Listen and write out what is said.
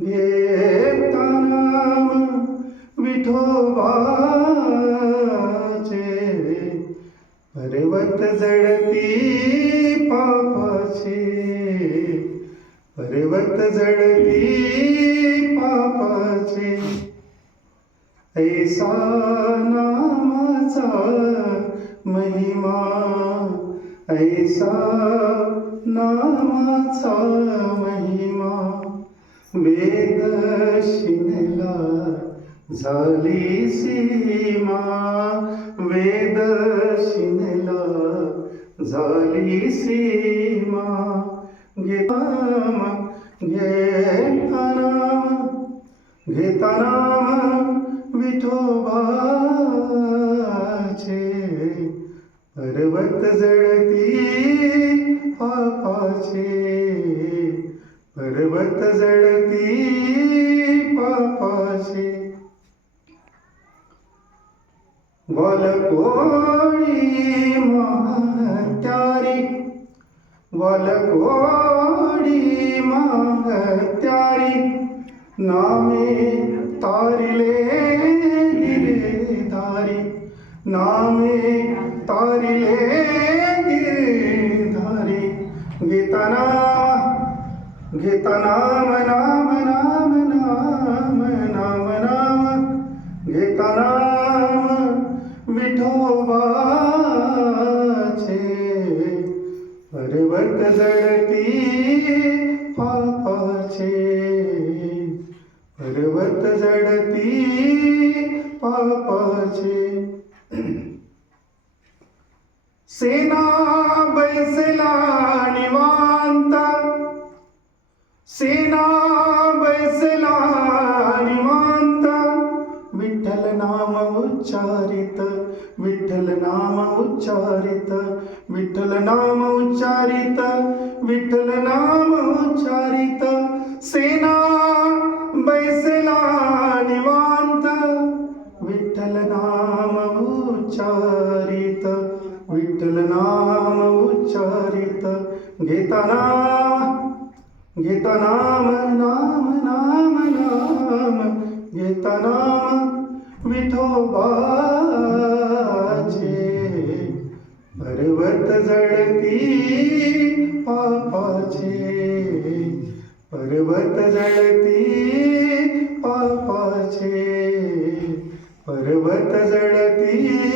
घेता नाम विठोबाचे पर्वत जडती पापाचे पर्वत जडती पापाचे. ऐसा नामाचा महिमा ऐसा नामाचा महिमा वेद शिनला झाली सीमा. वेद शिनला झाली सीमा. घेता घेताना घेताना घेता विठोबाचे पर्वत जडती पापाचे पर्वत जडती पापाचे. वलकोळी महत्यारी वलकोळी महत्यारी नामे तारिले गिरधारी नामे घेता नाम नाम नाम नाम नाम नाम. घेता नाम विठोबाचे पर्वत जडती पापाचे पर्वत जडती पापाचे सेना बैसला निवांता. सेना बैसला निवांत विठ्ठल नाम उच्चारित विठ्ठल नाम उच्चारित विठ्ठल नाम उच्चारित विठ्ठल नाम उच्चारित सेना बैसला निवांत विठ्ठल नाम उच्चारित विठ्ठल नाम उच्चारित घेताना घेता नाम नाम नाम नाम. घेता नाम विठोबाचे पर्वत जडती पापाचे. पर्वत जडती पापाचे. पर्वत जडती